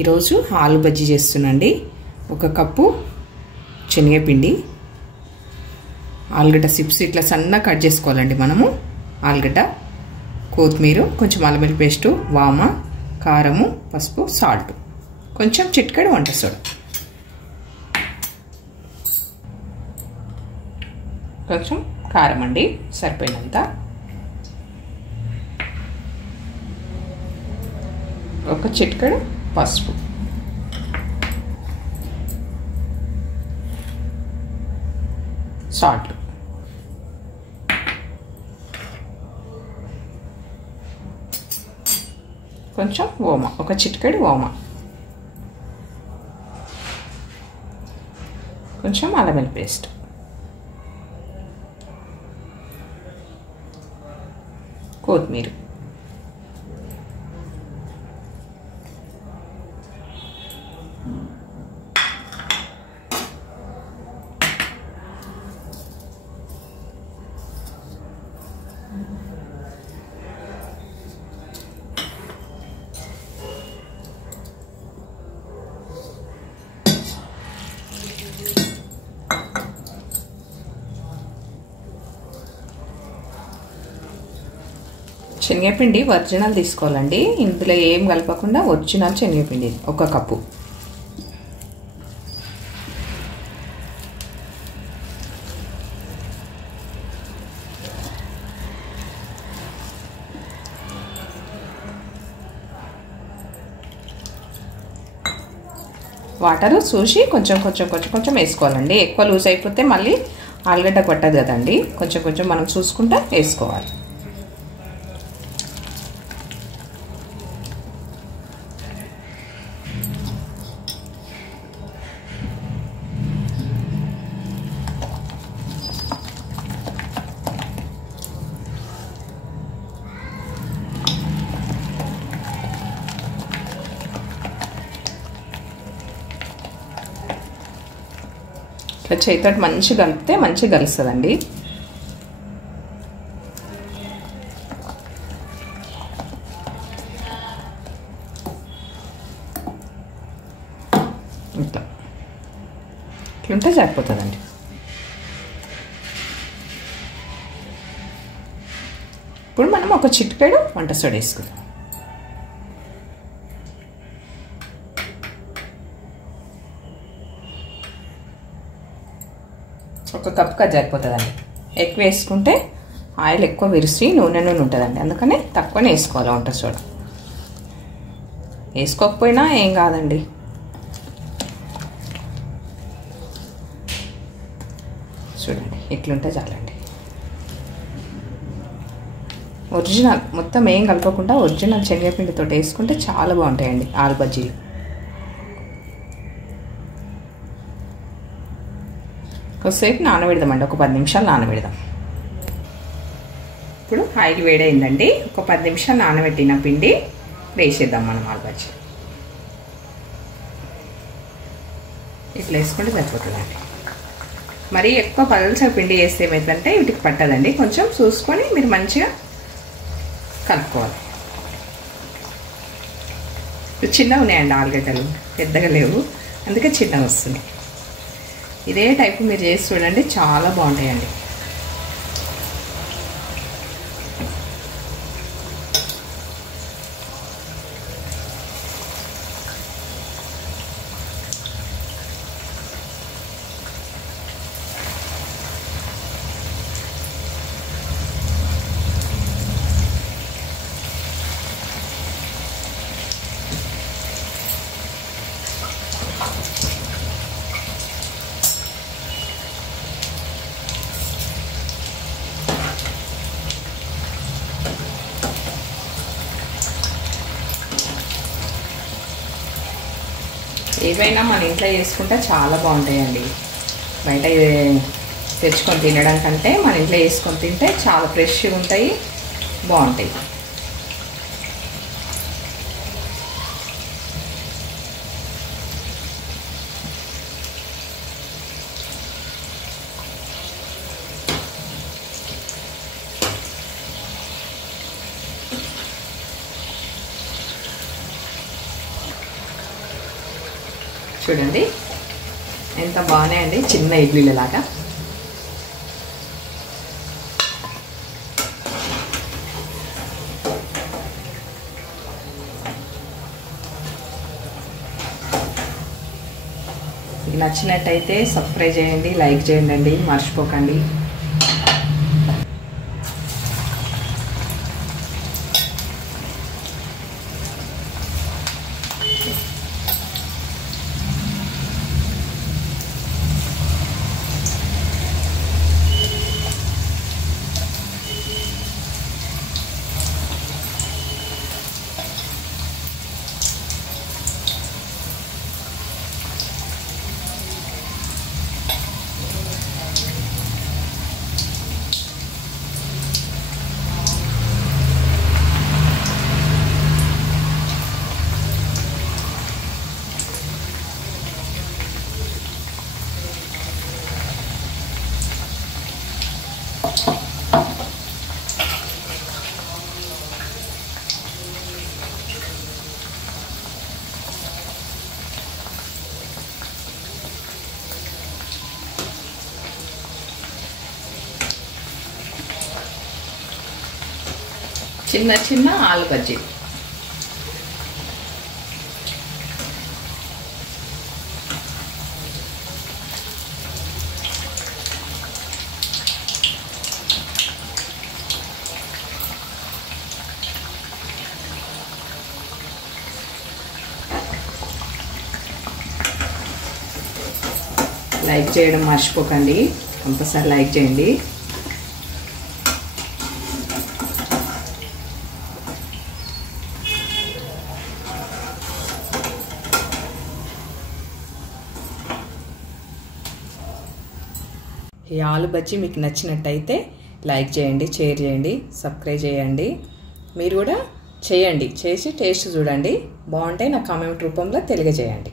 ఈరోజు ఆలు బజ్జీ చేస్తున్నాండి. 1 కప్పు శనగపిండి, ఆలుగడ్డ చిప్స్ ఇట్లా సన్నగా కట్ చేసుకోవాలండి. మనము ఆలుగడ్డ, కొత్తిమీర, కొంచెం అల్లం వెల్లుల్లి పేస్ట్, వామ, కారము, పసుపు, సాల్ట్, కొంచెం చిటికెడు వంట సోడా, కొంచెం కారం అండి సరిపోయినంత, ఒక చిటికెడు పసుపు, సాల్ట్, కొంచెం ఓమ, ఒక చిటికెడు ఓమ, కొంచెం అల్లం వెల్లుల్లి పేస్ట్, కొత్తిమీర, శనగపిండి ఒరిజినల్ తీసుకోవాలండి. ఇందులో ఏం కలపకుండా ఒరిజినల్ శనగపిండి 1 కప్పు. వాటర్ చూసి కొంచెం వేసుకోవాలండి. ఎక్కువ లూజ్ అయిపోతే మళ్ళీ ఆలుగడ్డ పట్టదు కదండి. కొంచెం మనం చూసుకుంటా వేసుకోవాలి. చేతితో మంచిగా కలిపితే మంచిగా కలుస్తుందండి. ఇట్లుంటే సరిపోతుందండి. ఇప్పుడు మనం ఒక చిటికెడు వంట సోడా వేసుకుందాం. ఒక కప్గా సరిపోతుందండి. ఎక్కువ వేసుకుంటే ఆయిల్ ఎక్కువ విరిసి నూనె ఉంటుందండి. అందుకని తక్కువనే వేసుకోవాలి వంట సోడా. వేసుకోకపోయినా ఏం కాదండి. చూడండి ఇట్లుంటే చాలండి. ఒరిజినల్ మొత్తం ఏం కలపకుండా ఒరిజినల్ శనగపిండితో వేసుకుంటే చాలా బాగుంటాయండి ఆలు బజ్జీలు. కొద్దిసేపు నానబెడదామండి. ఒక 10 నిమిషాలు నానబెడదాం. ఇప్పుడు ఆయిల్ వేడైందండి. ఒక 10 నిమిషాలు నానబెట్టిన పిండి వేసేద్దాం మనం ఆలు బజ్జీ. ఇట్లా వేసుకుంటే సరిపోతుందండి. మరీ ఎక్కువ పల్చగా పిండి వేస్తే ఏమవుతుందంటే వీటికి పట్టదండి. కొంచెం చూసుకొని మీరు మంచిగా కలుపుకోవాలి. చిన్నగా ఉన్నాయండి ఆలుగడ్డలు, పెద్దగా లేవు, అందుకే చిన్నగా వస్తుంది. ఇదే టైపు మీరు చేసి చూడండి, చాలా బాగుంటాయండి. ఏవైనా మన ఇంట్లో చేసుకుంటే చాలా బాగుంటాయండి. బయట తెచ్చుకొని తినడం కంటే మన ఇంట్లో వేసుకొని తింటే చాలా ఫ్రెష్గా ఉంటాయి, బాగుంటాయి. చూడండి ఎంత బాగున్నాయండి, చిన్న ఇడ్లీలలాగా. మీకు నచ్చినట్టయితే సబ్స్క్రైబ్ చేయండి, లైక్ చేయండి, మర్చిపోకండి. చిన్న చిన్న ఆలు బజ్జీ. లైక్ చేయడం మర్చిపోకండి, కంపల్సరీ లైక్ చేయండి. ఈ ఆలు బజ్జీ మీకు నచ్చినట్టయితే లైక్ చేయండి, షేర్ చేయండి, సబ్స్క్రైబ్ చేయండి. మీరు కూడా చేయండి, చేసి టేస్ట్ చూడండి. బాగుంటే నా కామెంట్ రూపంలో తెలియజేయండి.